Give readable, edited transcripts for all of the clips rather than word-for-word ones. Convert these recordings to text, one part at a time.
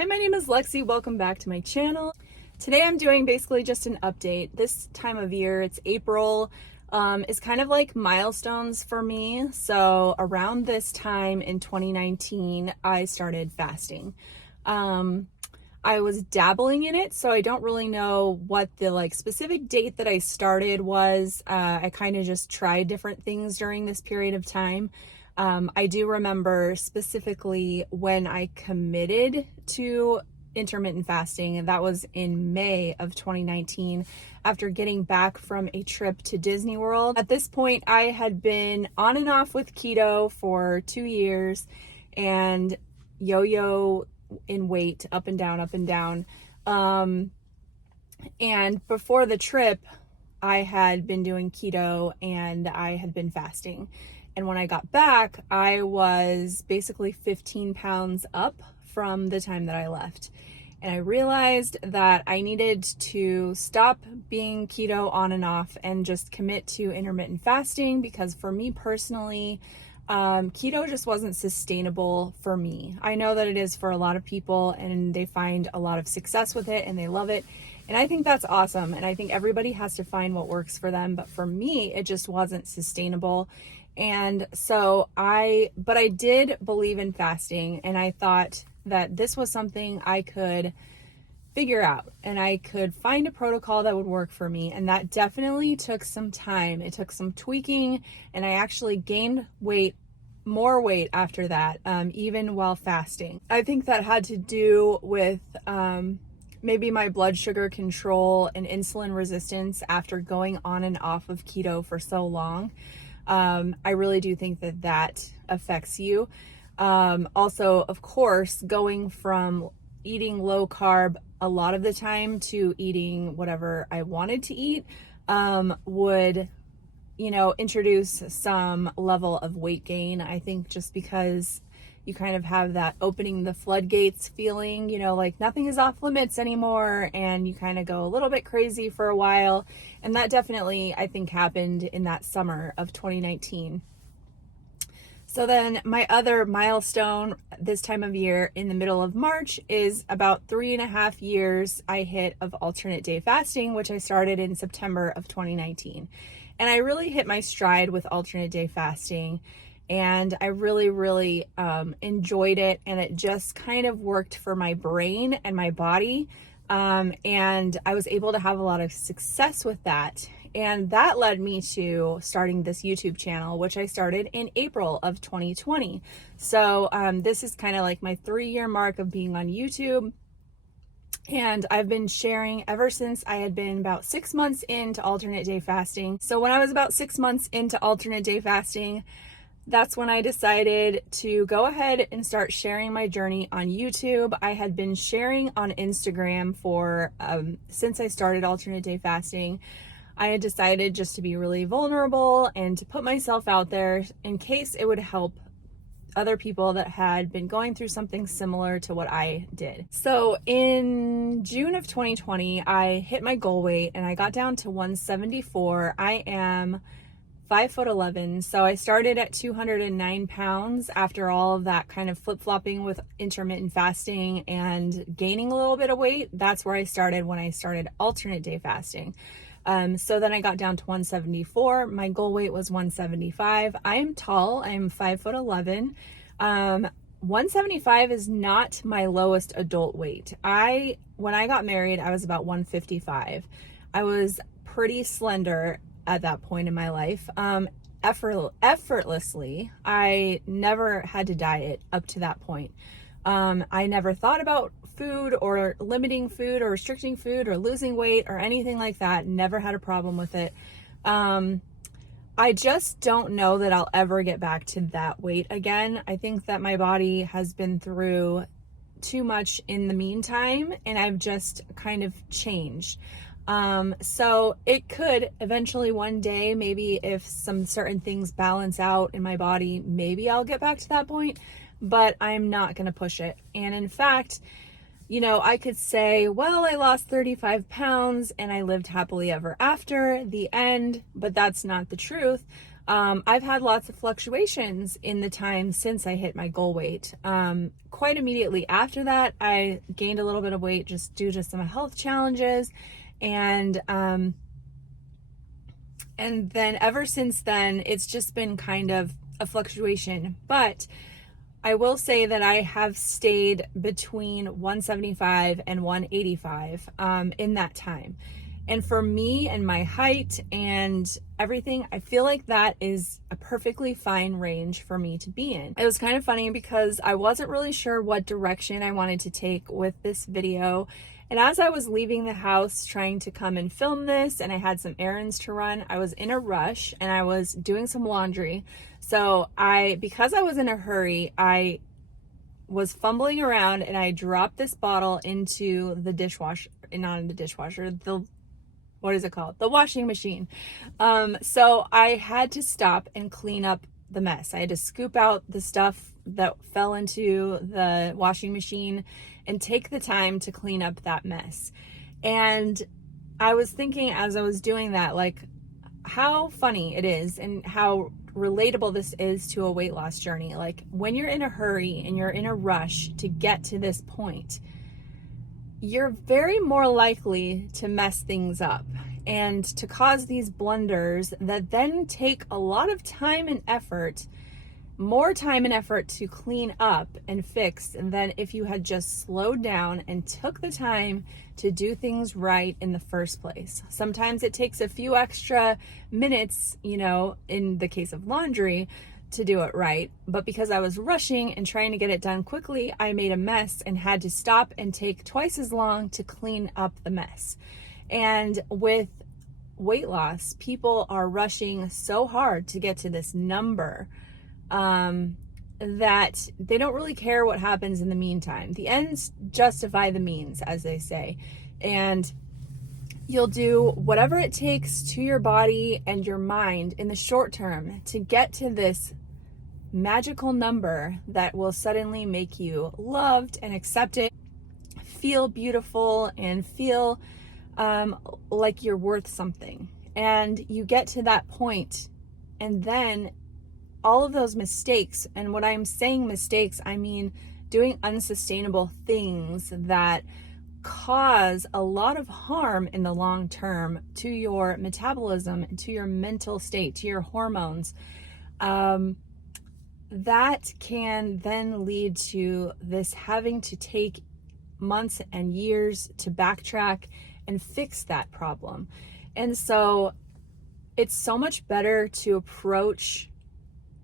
Hi, my name is Lexi. Welcome back to my channel. Today I'm doing basically just an update. This time of year, it's April, is kind of like milestones for me. So around this time in 2019, I started fasting. I was dabbling in it, so I don't really know what the specific date that I started was. I kind of just tried different things during this period of time. I do remember specifically when I committed to intermittent fasting, and that was in May of 2019 after getting back from a trip to Disney World. At this point, I had been on and off with keto for 2 years and yo-yo in weight, up and down, up and down. And before the trip, I had been doing keto and I had been fasting. And when I got back, I was basically 15 pounds up from the time that I left. And I realized that I needed to stop being keto on and off and just commit to intermittent fasting, because for me personally, keto just wasn't sustainable for me. I know that it is for a lot of people and they find a lot of success with it and they love it. And I think that's awesome. And I think everybody has to find what works for them. But for me, it just wasn't sustainable. And so I did believe in fasting, and I thought that this was something I could figure out and I could find a protocol that would work for me. And that definitely took some time. It took some tweaking, and I actually gained more weight after that, even while fasting. I think that had to do with maybe my blood sugar control and insulin resistance after going on and off of keto for so long. I really do think that affects you. Also, of course, going from eating low carb a lot of the time to eating whatever I wanted to eat would, introduce some level of weight gain. I think just because you kind of have that opening the floodgates feeling, like nothing is off limits anymore, and you kind of go a little bit crazy for a while. And that definitely, I think, happened in that summer of 2019. So then my other milestone this time of year in the middle of March is about 3.5 years I hit of alternate day fasting, which I started in September of 2019. And I really hit my stride with alternate day fasting. And I really enjoyed it, and it just kind of worked for my brain and my body. And I was able to have a lot of success with that. And that led me to starting this YouTube channel, which I started in April of 2020. So this is kind of like my 3-year mark of being on YouTube. And I've been sharing ever since I had been about 6 months into alternate day fasting. So when I was about 6 months into alternate day fasting, that's when I decided to go ahead and start sharing my journey on YouTube. I had been sharing on Instagram for, since I started alternate day fasting. I had decided just to be really vulnerable and to put myself out there in case it would help other people that had been going through something similar to what I did. So in June of 2020, I hit my goal weight and I got down to 174. I am 5'11", so I started at 209 pounds after all of that kind of flip-flopping with intermittent fasting and gaining a little bit of weight. That's where I started when I started alternate day fasting. So then I got down to 174. My goal weight was 175. I am tall. I am 5'11". 175 is not my lowest adult weight. When I got married, I was about 155. I was pretty slender at that point in my life. Effortlessly. I never had to diet up to that point. I never thought about food or limiting food or restricting food or losing weight or anything like that. Never had a problem with it. I just don't know that I'll ever get back to that weight again. I think that my body has been through too much in the meantime, and I've just kind of changed. So it could eventually one day, maybe if some certain things balance out in my body, maybe I'll get back to that point, but I'm not going to push it. And in fact, I could say, well, I lost 35 pounds and I lived happily ever after, the end, but that's not the truth. I've had lots of fluctuations in the time since I hit my goal weight. Quite immediately after that, I gained a little bit of weight just due to some health challenges. And then ever since then, it's just been kind of a fluctuation. But I will say that I have stayed between 175 and 185 in that time. And for me and my height and everything, I feel like that is a perfectly fine range for me to be in. It was kind of funny because I wasn't really sure what direction I wanted to take with this video. And as I was leaving the house trying to come and film this, and I had some errands to run, I was in a rush and I was doing some laundry. So because I was in a hurry, I was fumbling around and I dropped this bottle into the dishwasher, not in the dishwasher, what is it called? The washing machine. So I had to stop and clean up the mess. I had to scoop out the stuff that fell into the washing machine and take the time to clean up that mess. And I was thinking as I was doing that, like how funny it is and how relatable this is to a weight loss journey. Like when you're in a hurry and you're in a rush to get to this point, you're very more likely to mess things up and to cause these blunders that then take a lot of time and effort, more time and effort to clean up and fix than if you had just slowed down and took the time to do things right in the first place. Sometimes it takes a few extra minutes, in the case of laundry, to do it right. But because I was rushing and trying to get it done quickly, I made a mess and had to stop and take twice as long to clean up the mess. And with weight loss, people are rushing so hard to get to this number that they don't really care what happens in the meantime. The ends justify the means, as they say. And you'll do whatever it takes to your body and your mind in the short term to get to this magical number that will suddenly make you loved and accepted, feel beautiful, and feel like you're worth something. And you get to that point, and then all of those mistakes, and when I'm saying mistakes, I mean doing unsustainable things that cause a lot of harm in the long term to your metabolism, to your mental state, to your hormones. That can then lead to this having to take months and years to backtrack and fix that problem. And so it's so much better to approach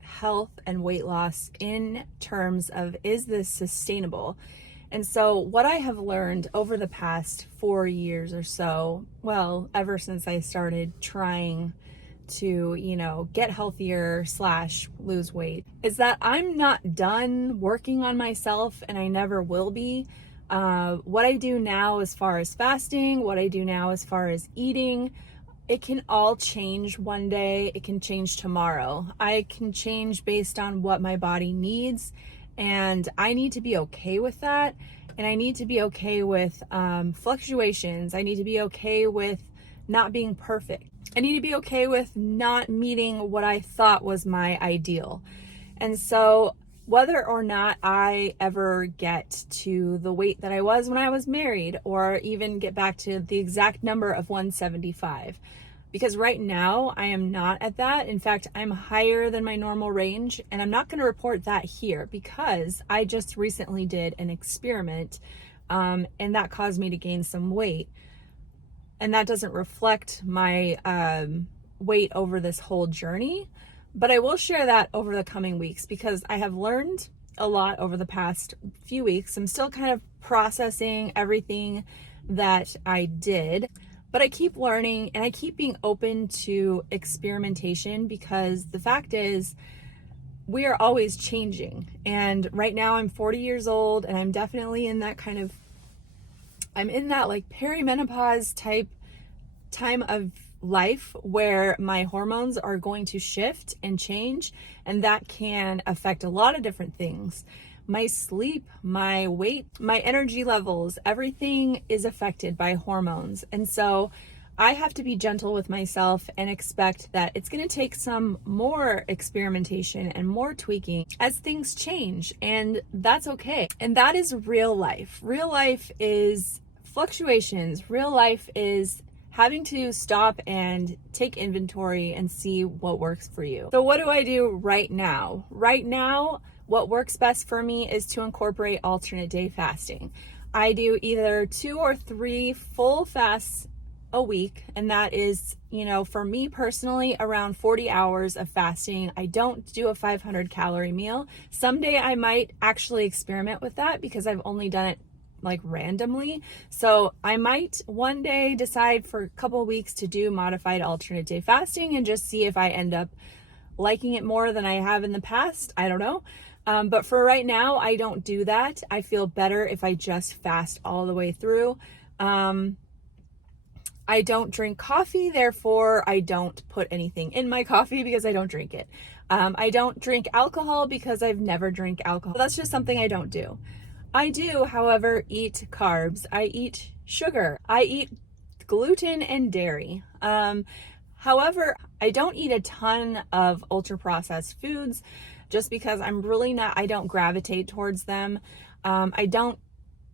health and weight loss in terms of, is this sustainable? And so what I have learned over the past 4 years or so, well, ever since I started trying to, get healthier / lose weight, is that I'm not done working on myself, and I never will be. What I do now as far as fasting, what I do now as far as eating, it can all change one day. It can change tomorrow. I can change based on what my body needs, and I need to be okay with that. And I need to be okay with fluctuations. I need to be okay with not being perfect. I need to be okay with not meeting what I thought was my ideal. And so whether or not I ever get to the weight that I was when I was married, or even get back to the exact number of 175, because right now I am not at that. In fact, I'm higher than my normal range, and I'm not going to report that here because I just recently did an experiment, and that caused me to gain some weight. And that doesn't reflect my weight over this whole journey. But I will share that over the coming weeks because I have learned a lot over the past few weeks. I'm still kind of processing everything that I did, but I keep learning and I keep being open to experimentation, because the fact is we are always changing. And right now I'm 40 years old, and I'm definitely in that I'm in that like perimenopause type time of life where my hormones are going to shift and change, and that can affect a lot of different things. My sleep, my weight, my energy levels, everything is affected by hormones. And so I have to be gentle with myself and expect that it's going to take some more experimentation and more tweaking as things change, and that's okay. And that is real life. Real life is fluctuations. Real life is having to stop and take inventory and see what works for you. So what do I do right now? Right now, what works best for me is to incorporate alternate day fasting. I do either 2 or 3 full fasts a week, and that is, for me personally, around 40 hours of fasting. I don't do a 500 calorie meal. Someday I might actually experiment with that because I've only done it like randomly. So I might one day decide for a couple of weeks to do modified alternate day fasting and just see if I end up liking it more than I have in the past. I don't know. But for right now, I don't do that. I feel better if I just fast all the way through. I don't drink coffee, therefore I don't put anything in my coffee because I don't drink it. I don't drink alcohol because I've never drank alcohol. That's just something I don't do. I do, however, eat carbs. I eat sugar. I eat gluten and dairy. However, I don't eat a ton of ultra processed foods just because I don't gravitate towards them. I don't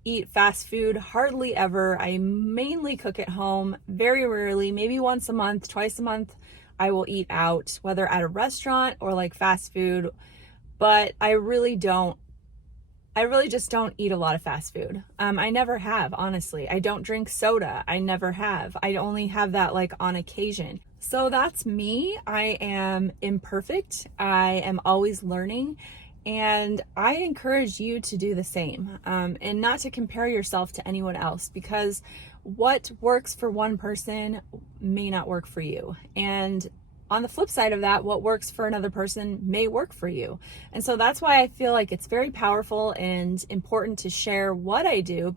eat fast food hardly ever. I mainly cook at home, very rarely, maybe once a month, twice a month. I will eat out, whether at a restaurant or like fast food, but I really just don't eat a lot of fast food. I never have, honestly. I don't drink soda. I never have. I only have that like on occasion. So that's me. I am imperfect. I am always learning. And I encourage you to do the same, and not to compare yourself to anyone else, because what works for one person may not work for you. And on the flip side of that, what works for another person may work for you. And so that's why I feel like it's very powerful and important to share what I do,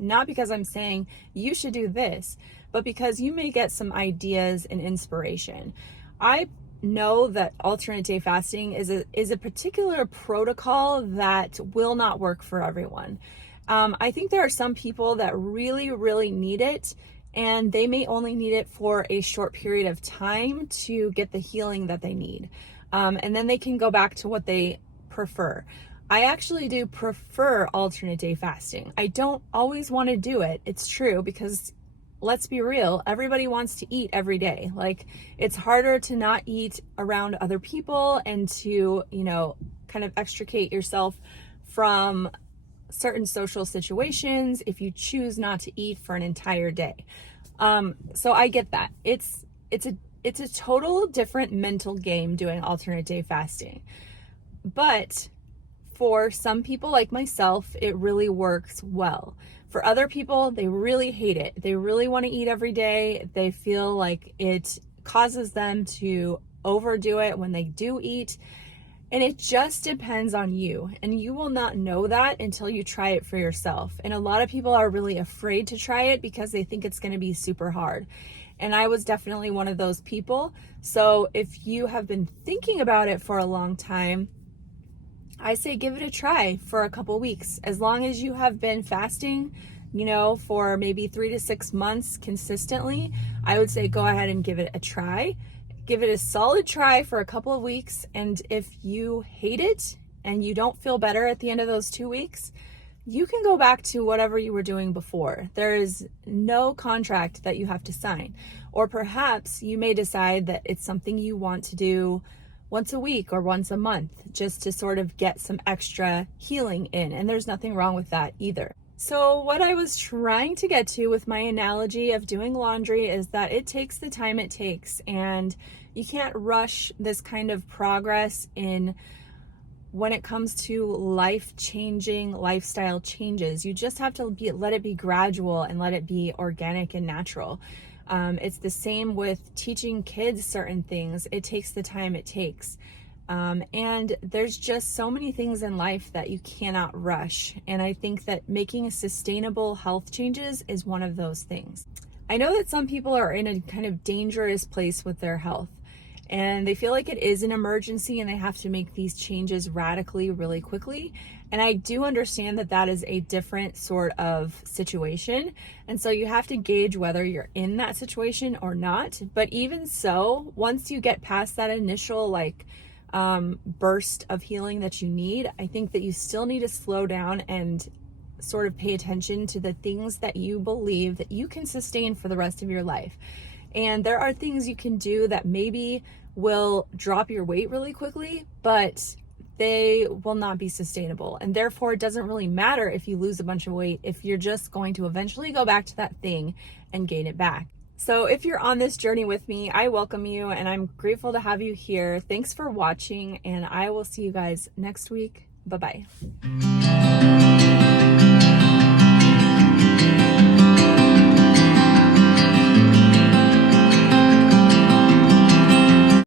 not because I'm saying you should do this, but because you may get some ideas and inspiration. I know that alternate day fasting is a particular protocol that will not work for everyone. I think there are some people that really, really need it, and they may only need it for a short period of time to get the healing that they need. And then they can go back to what they prefer. I actually do prefer alternate day fasting. I don't always want to do it. It's true, because let's be real, everybody wants to eat every day. Like, it's harder to not eat around other people and to, kind of extricate yourself from certain social situations if you choose not to eat for an entire day. So I get that. It's a total different mental game doing alternate day fasting. But for some people like myself, it really works well. For other people, they really hate it. They really want to eat every day. They feel like it causes them to overdo it when they do eat. And it just depends on you. And you will not know that until you try it for yourself. And a lot of people are really afraid to try it because they think it's going to be super hard. And I was definitely one of those people. So if you have been thinking about it for a long time, I say give it a try for a couple weeks. As long as you have been fasting, for maybe 3 to 6 months consistently, I would say go ahead and give it a try. Give it a solid try for a couple of weeks. And if you hate it and you don't feel better at the end of those 2 weeks, you can go back to whatever you were doing before. There is no contract that you have to sign. Or perhaps you may decide that it's something you want to do once a week or once a month, just to sort of get some extra healing in. And there's nothing wrong with that either. So what I was trying to get to with my analogy of doing laundry is that it takes the time it takes, and you can't rush this kind of progress when it comes to life-changing lifestyle changes. You just have to let it be gradual and let it be organic and natural. It's the same with teaching kids certain things. It takes the time it takes. And there's just so many things in life that you cannot rush. And I think that making sustainable health changes is one of those things. I know that some people are in a kind of dangerous place with their health. and they feel like it is an emergency and they have to make these changes radically, really quickly. And I do understand that that is a different sort of situation. And so you have to gauge whether you're in that situation or not. But even so, once you get past that initial burst of healing that you need, I think that you still need to slow down and sort of pay attention to the things that you believe that you can sustain for the rest of your life. And there are things you can do that maybe will drop your weight really quickly, but they will not be sustainable. And therefore, it doesn't really matter if you lose a bunch of weight if you're just going to eventually go back to that thing and gain it back. So if you're on this journey with me, I welcome you and I'm grateful to have you here. Thanks for watching, and I will see you guys next week. Bye-bye.